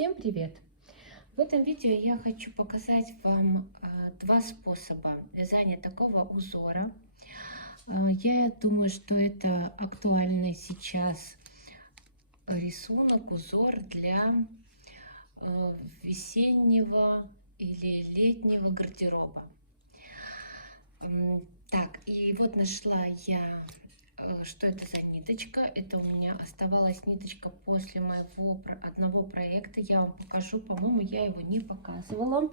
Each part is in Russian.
Всем привет! В этом видео я хочу показать вам два способа вязания такого узора. Я думаю, что это актуальный сейчас рисунок, узор для весеннего или летнего гардероба. Так, и вот нашла я, что это за ниточка. Это у меня оставалась ниточка после моего одного проекта. Я вам покажу, по-моему, я его не показывала.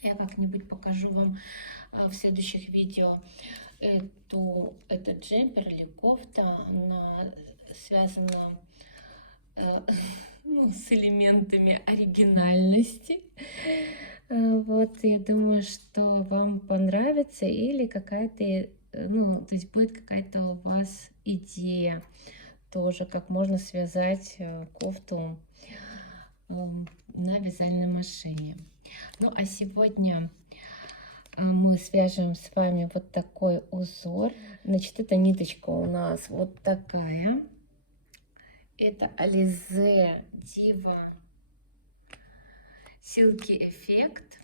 Я как-нибудь покажу вам в следующих видео. Этот джемпер или кофта, она связана с элементами оригинальности. Вот, я думаю, что вам понравится или какая-то, то есть будет какая-то у вас идея тоже, как можно связать кофту на вязальной машине. Ну, а сегодня мы свяжем с вами вот такой узор. Значит, эта ниточка у нас вот такая. Это Alize Diva Silky Effect.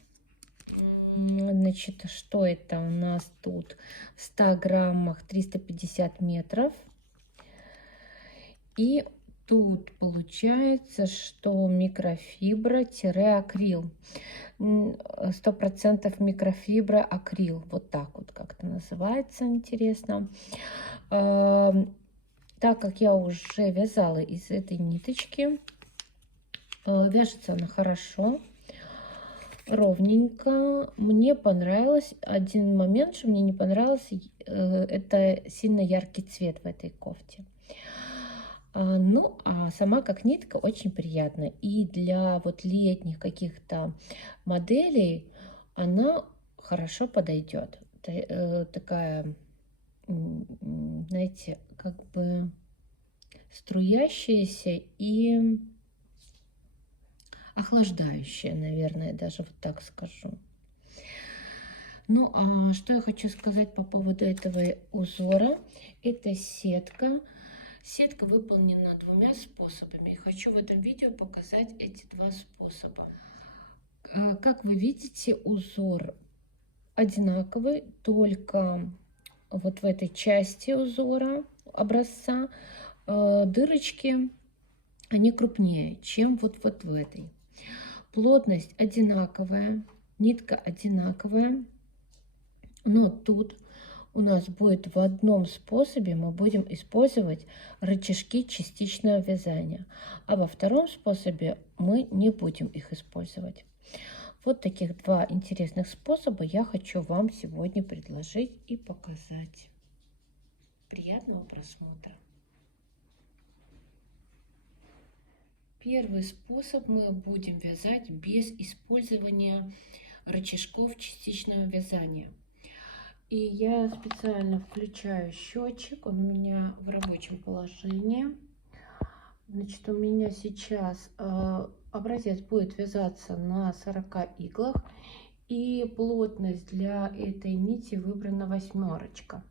Значит, что это у нас тут? В 100 граммах 350 метров. И тут получается, что микрофибра-акрил. 100% микрофибра акрил. Вот так вот как-то называется, интересно. Так как я уже вязала из этой ниточки, вяжется она хорошо, ровненько. Мне понравилось один момент, что мне не понравился, это сильно яркий цвет в этой кофте. Ну, а сама как нитка очень приятная. И для вот летних каких-то моделей она хорошо подойдет. Такая, знаете, как бы струящаяся и охлаждающая, наверное, даже вот так скажу. Ну, а что я хочу сказать по поводу этого узора? Это сетка. Сетка выполнена двумя способами. Хочу в этом видео показать эти два способа. Как вы видите, узор одинаковый, только вот в этой части узора образца дырочки, они крупнее, чем вот в этой. Плотность одинаковая, нитка одинаковая, но тут у нас будет в одном способе мы будем использовать рычажки частичного вязания, а во втором способе мы не будем их использовать. Вот таких два интересных способа я хочу вам сегодня предложить и показать. Приятного просмотра! Первый способ мы будем вязать без использования рычажков частичного вязания. И я специально включаю счетчик, он у меня в рабочем положении. Значит, у меня сейчас образец будет вязаться на 40 иглах. И плотность для этой нити выбрана 8.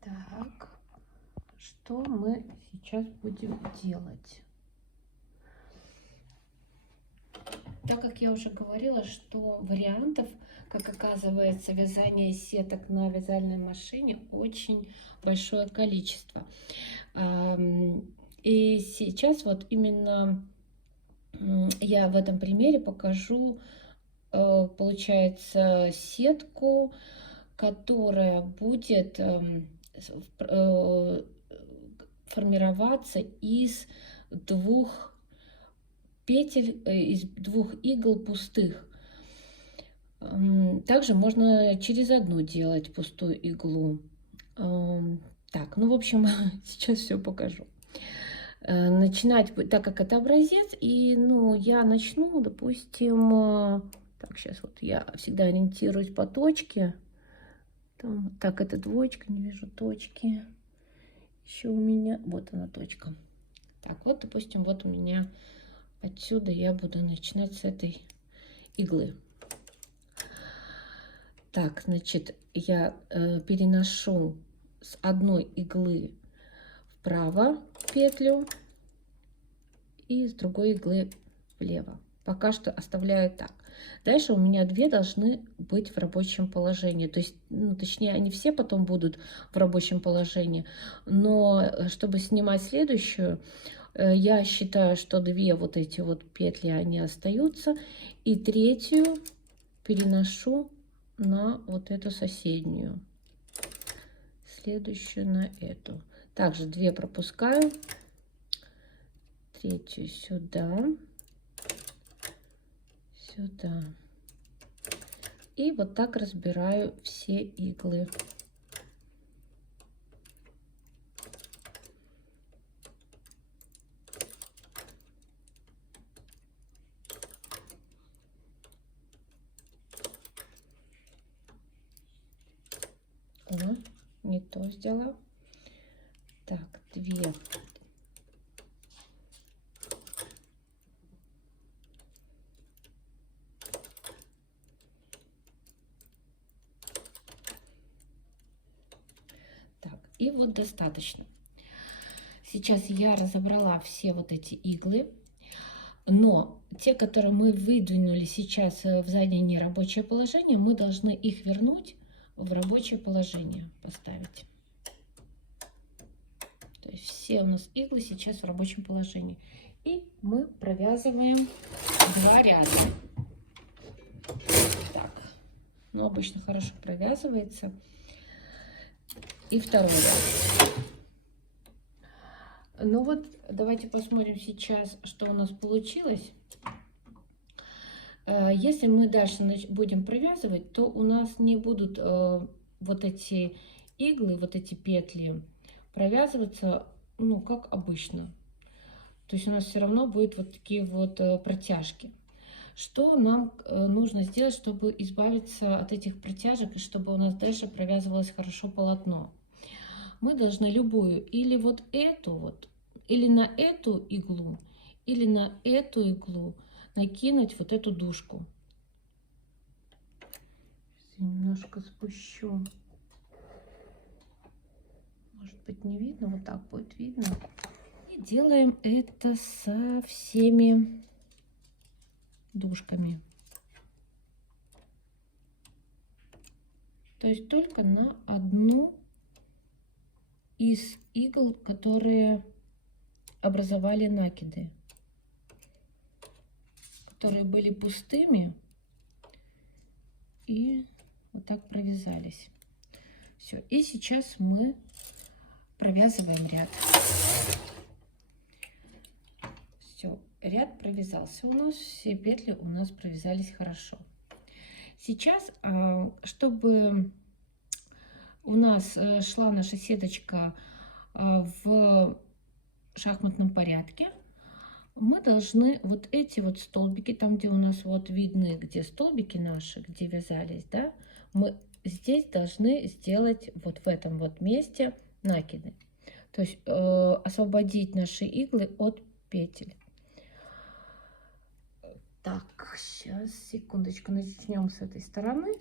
Так, что мы сейчас будем делать? Так как я уже говорила, что вариантов, как оказывается, вязания сеток на вязальной машине очень большое количество. И сейчас вот именно я в этом примере покажу, получается, сетку, которая будет формироваться из двух петель, из двух игл пустых. Также можно через одну делать пустую иглу. Так, ну в общем, сейчас все покажу. Начинать, так как это образец, и я начну, допустим, так, сейчас вот я всегда ориентируюсь по точке. Там, так, это двоечка, не вижу точки. Еще у меня, вот она точка. Так, вот, допустим, вот у меня отсюда я буду начинать с этой иглы. Так, значит, я переношу с одной иглы вправо петлю и с другой иглы влево. Пока что оставляю так. Дальше у меня 2 должны быть в рабочем положении. То есть, ну, точнее, они все потом будут в рабочем положении. Но чтобы снимать следующую, я считаю, что 2 вот эти вот петли, они остаются. И 3-ю переношу на вот эту соседнюю. Следующую на эту. Также 2 пропускаю. 3-ю сюда. Сюда. И вот так разбираю все иглы. О, не то сделала. Так, 2. И вот достаточно. Сейчас я разобрала все вот эти иглы, но те, которые мы выдвинули сейчас в заднее нерабочее положение, мы должны их вернуть в рабочее положение, поставить. То есть все у нас иглы сейчас в рабочем положении. И мы провязываем 2 ряда. Так, ну обычно хорошо провязывается. И второй ряд. Ну вот, давайте посмотрим сейчас, что у нас получилось. Если мы дальше будем провязывать, то у нас не будут вот эти иглы, вот эти петли провязываться, ну, как обычно. То есть у нас все равно будут вот такие вот протяжки. Что нам нужно сделать, чтобы избавиться от этих протяжек и чтобы у нас дальше провязывалось хорошо полотно? Мы должны любую, или вот эту вот, или на эту иглу, или на эту иглу накинуть вот эту дужку. Немножко спущу. Может быть, не видно, вот так будет видно. И делаем это со всеми дужками. То есть только на одну из игл, которые образовали накиды, которые были пустыми и вот так провязались. Все, и сейчас мы провязываем ряд. Все, ряд провязался у нас, все петли у нас провязались хорошо. Сейчас, чтобы у нас шла наша сеточка в шахматном порядке, мы должны вот эти вот столбики, там где у нас вот видны, где столбики наши, где вязались, да, мы здесь должны сделать вот в этом вот месте накиды. То есть освободить наши иглы от петель. Так, сейчас, секундочку, начнем с этой стороны,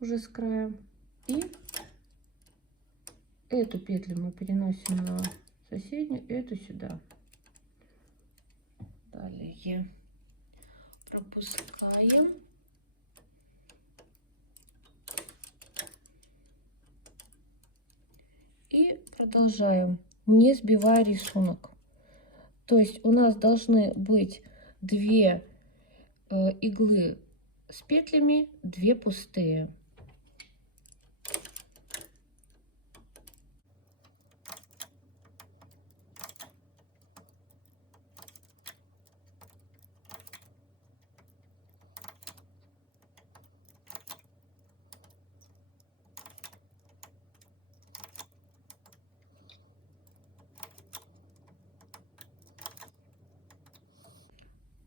уже с края. И эту петлю мы переносим на соседнюю, эту сюда. Далее пропускаем. И продолжаем, не сбивая рисунок. То есть у нас должны быть 2 иглы с петлями, 2 пустые.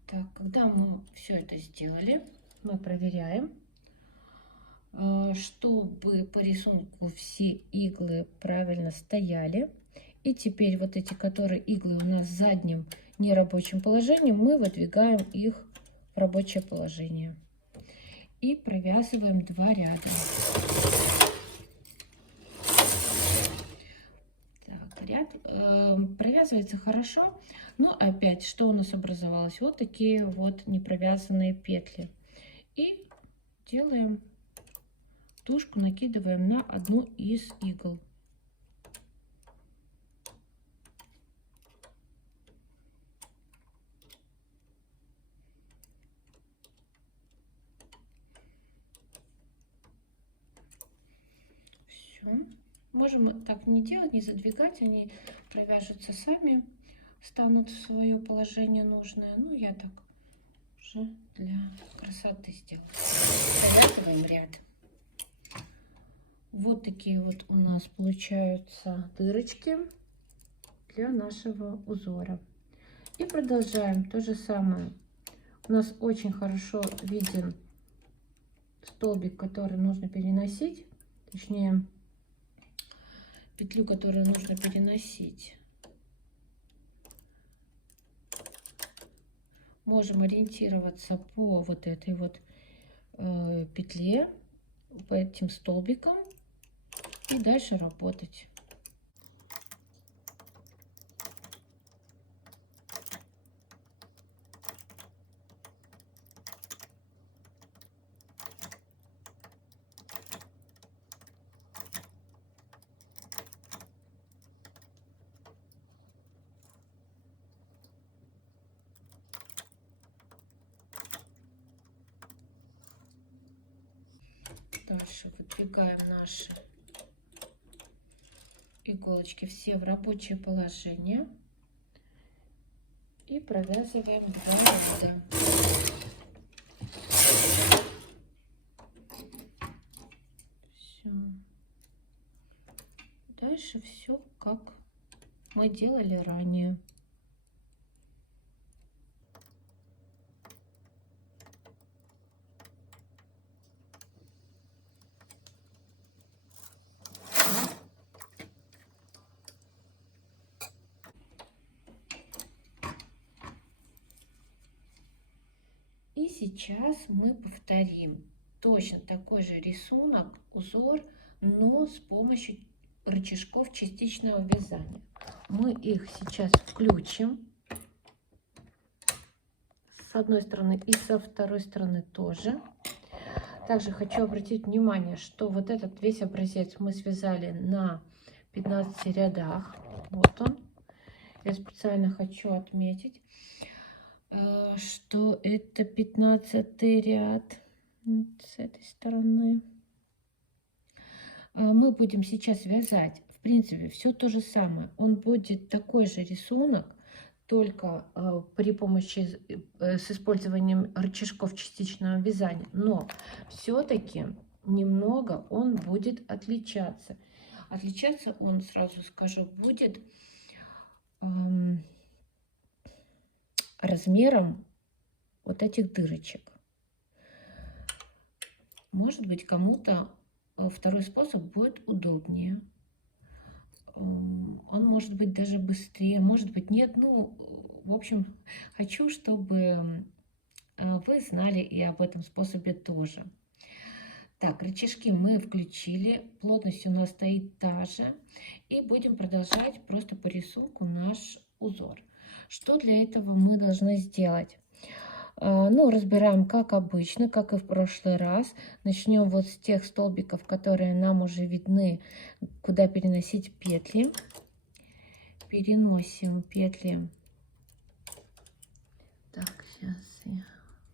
Так, когда мы все это сделали, мы проверяем, чтобы по рисунку все иглы правильно стояли. И теперь вот эти, которые иглы у нас в заднем нерабочем положении, мы выдвигаем их в рабочее положение. И провязываем 2 ряда. Так, ряд. Провязывается хорошо, но опять, что у нас образовалось? Вот такие вот непровязанные петли. И делаем тушку, накидываем на одну из игл. Все. Можем так не делать, не задвигать, они провяжутся сами, станут в свое положение нужное. Ну, я так уже для красоты сделала. Провязываем ряд. Вот такие вот у нас получаются дырочки для нашего узора. И продолжаем то же самое. У нас очень хорошо виден столбик, который нужно переносить, точнее петлю, которую нужно переносить. Можем ориентироваться по вот этой вот петле, по этим столбикам и дальше работать. Дальше выдвигаем наши иголочки все в рабочее положение и провязываем 2 ряда. Все. Дальше все как мы делали ранее. И сейчас мы повторим точно такой же рисунок, узор, но с помощью рычажков частичного вязания. Мы их сейчас включим с одной стороны и со второй стороны тоже. Также хочу обратить внимание, что вот этот весь образец мы связали на 15 рядах. Вот он. Я специально хочу отметить, что это 15 ряд с этой стороны. Мы будем сейчас вязать, в принципе, все то же самое. Он будет такой же рисунок, только при помощи с использованием рычажков частичного вязания. Но все-таки немного он будет отличаться. Отличаться он, сразу скажу, будет размером вот этих дырочек. Может быть, кому-то второй способ будет удобнее. Он может быть даже быстрее, может быть нет. Ну, в общем, хочу, чтобы вы знали и об этом способе тоже. Так, рычажки мы включили, плотность у нас стоит та же. И будем продолжать просто по рисунку наш узор. Что для этого мы должны сделать? Ну, разбираем, как обычно, как и в прошлый раз. Начнем вот с тех столбиков, которые нам уже видны, куда переносить петли. Переносим петли. Так, сейчас я...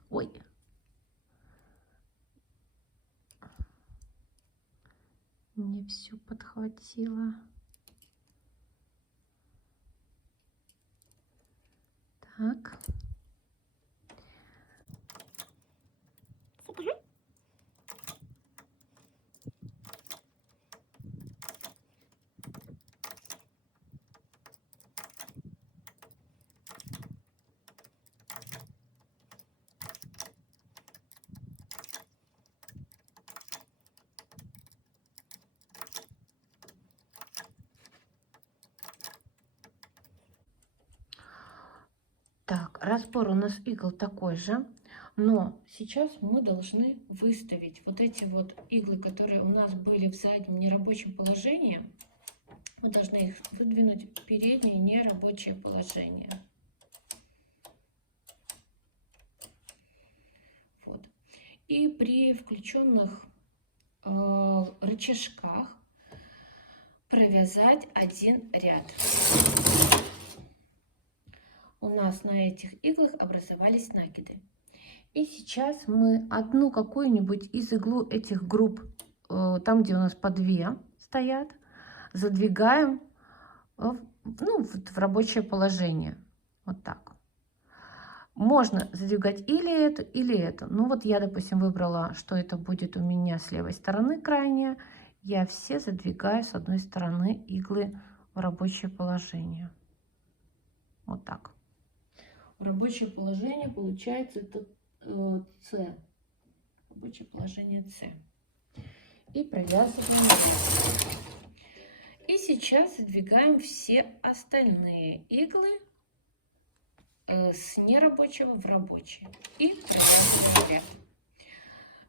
Ой! Не все подхватила. Так. Так, разбор у нас игл такой же, но сейчас мы должны выставить вот эти вот иглы, которые у нас были в заднем нерабочем положении, Мы должны их выдвинуть в переднее нерабочее положение. Вот. И при включенных рычажках провязать один ряд. У нас на этих иглах образовались накиды. И сейчас мы одну какую-нибудь из иглу этих групп, там, где у нас по 2 стоят, задвигаем в рабочее положение. Вот так. Можно задвигать или эту. Ну вот я, допустим, выбрала, что это будет у меня с левой стороны крайняя. Я все задвигаю с одной стороны иглы в рабочее положение. Вот так. Рабочее положение получается это С. Рабочее положение С. И провязываем. И сейчас задвигаем все остальные иглы с нерабочего в рабочее. И провязываем ряд.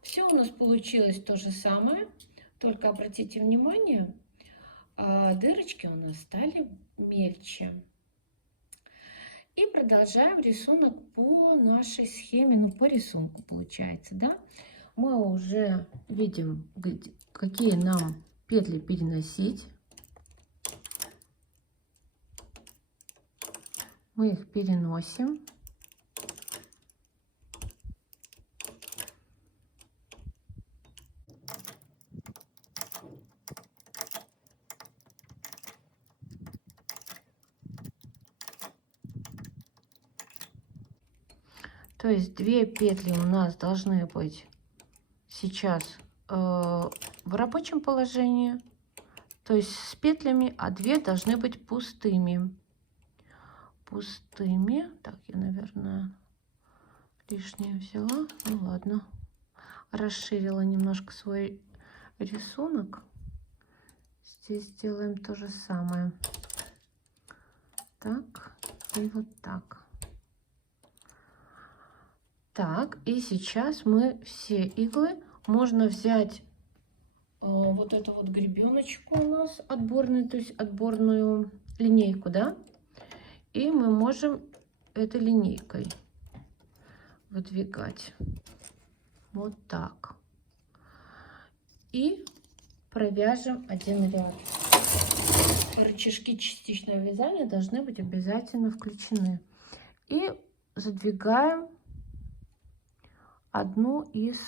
Все у нас получилось то же самое, только обратите внимание, дырочки у нас стали мельче. И продолжаем рисунок по нашей схеме, ну по рисунку получается, да? Мы уже видим, какие нам петли переносить. Мы их переносим. То есть 2 петли у нас должны быть сейчас в рабочем положении, то есть с петлями, а 2 должны быть пустыми. Так, я, наверное, лишнее взяла. Ну ладно. Расширила немножко свой рисунок. Здесь сделаем то же самое. Так, и вот так. Так, и сейчас мы все иглы, можно взять вот эту вот гребеночку у нас отборную, то есть отборную линейку, да, и мы можем этой линейкой выдвигать вот так. И провяжем один ряд. Рычажки частичного вязания должны быть обязательно включены. И задвигаем одну из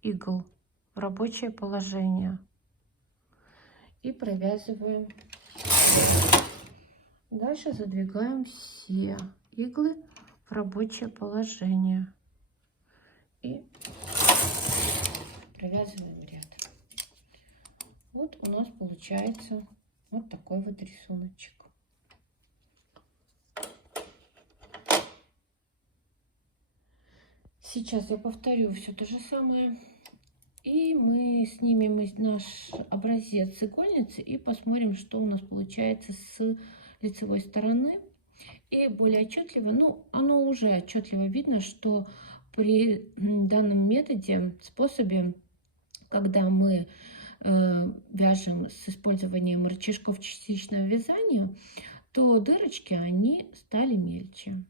игл в рабочее положение и провязываем. Дальше задвигаем все иглы в рабочее положение и провязываем ряд. Вот у нас получается вот такой вот рисуночек. Сейчас я повторю все то же самое. И мы снимем наш образец с игольницы и посмотрим, что у нас получается с лицевой стороны. И более отчетливо, ну, оно уже отчетливо видно, что при данном методе, способе, когда мы вяжем с использованием рычажков частичного вязания, то дырочки, они стали мельче.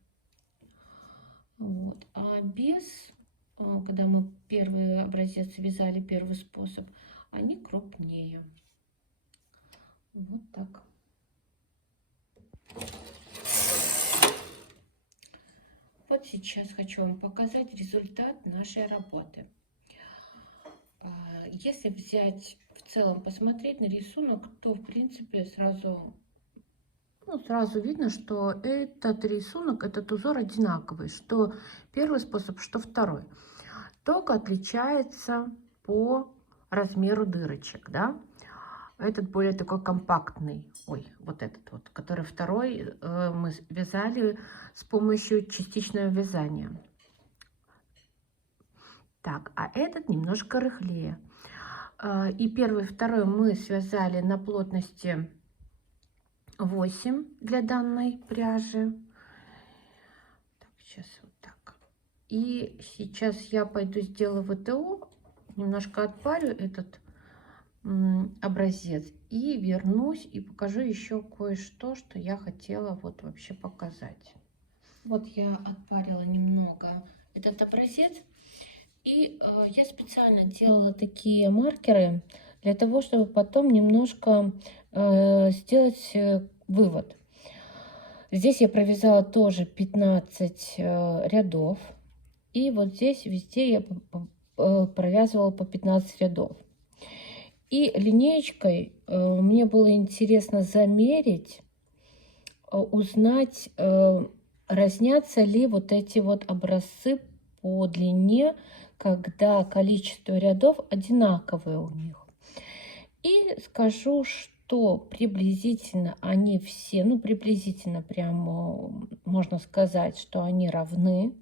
Вот. А без, когда мы первый образец вязали, первый способ, они крупнее. Вот так. Вот сейчас хочу вам показать результат нашей работы. Если взять в целом, посмотреть на рисунок, то в принципе сразу видно, что этот рисунок, этот узор одинаковый, что первый способ, что второй. Только отличается по размеру дырочек, да. Этот более такой компактный, вот этот вот, который второй мы вязали с помощью частичного вязания. Так, а этот немножко рыхлее. И первый, второй мы связали на плотности 8 для данной пряжи. Так, сейчас вот так. И сейчас я пойду сделаю ВТО, немножко отпарю этот образец и вернусь и покажу еще кое-что, что я хотела вот вообще показать. Вот я отпарила немного этот образец, и я специально делала такие маркеры для того, чтобы потом немножко сделать вывод. Здесь я провязала тоже 15 рядов, и вот здесь везде я провязывала по 15 рядов. И линеечкой мне было интересно замерить, узнать, разнятся ли вот эти вот образцы по длине, когда количество рядов одинаковые у них. И скажу, что приблизительно они все, ну приблизительно прямо можно сказать, что они равны.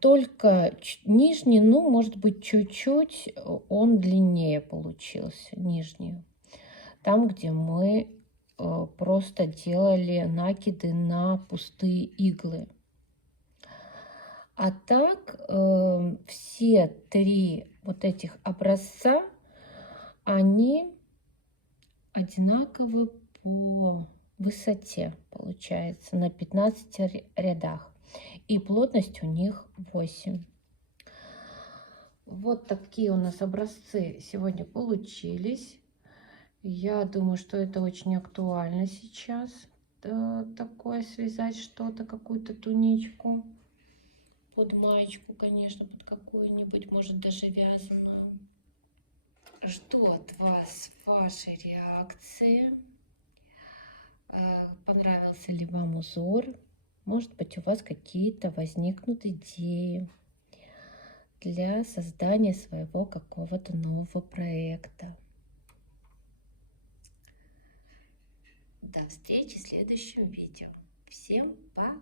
Только нижний, ну, может быть, чуть-чуть он длиннее получился, нижний. Там, где мы просто делали накиды на пустые иглы. А так все три вот этих образца, они одинаковы по высоте, получается, на 15 рядах. И плотность у них 8. Вот такие у нас образцы сегодня получились. Я думаю, что это очень актуально сейчас. Такое связать что-то, какую-то туничку. Под маечку, конечно, под какую-нибудь, может даже вязаную. Жду от вас вашей реакции. Понравился ли вам узор? Может быть, у вас какие-то возникнут идеи для создания своего какого-то нового проекта. До встречи в следующем видео. Всем пока!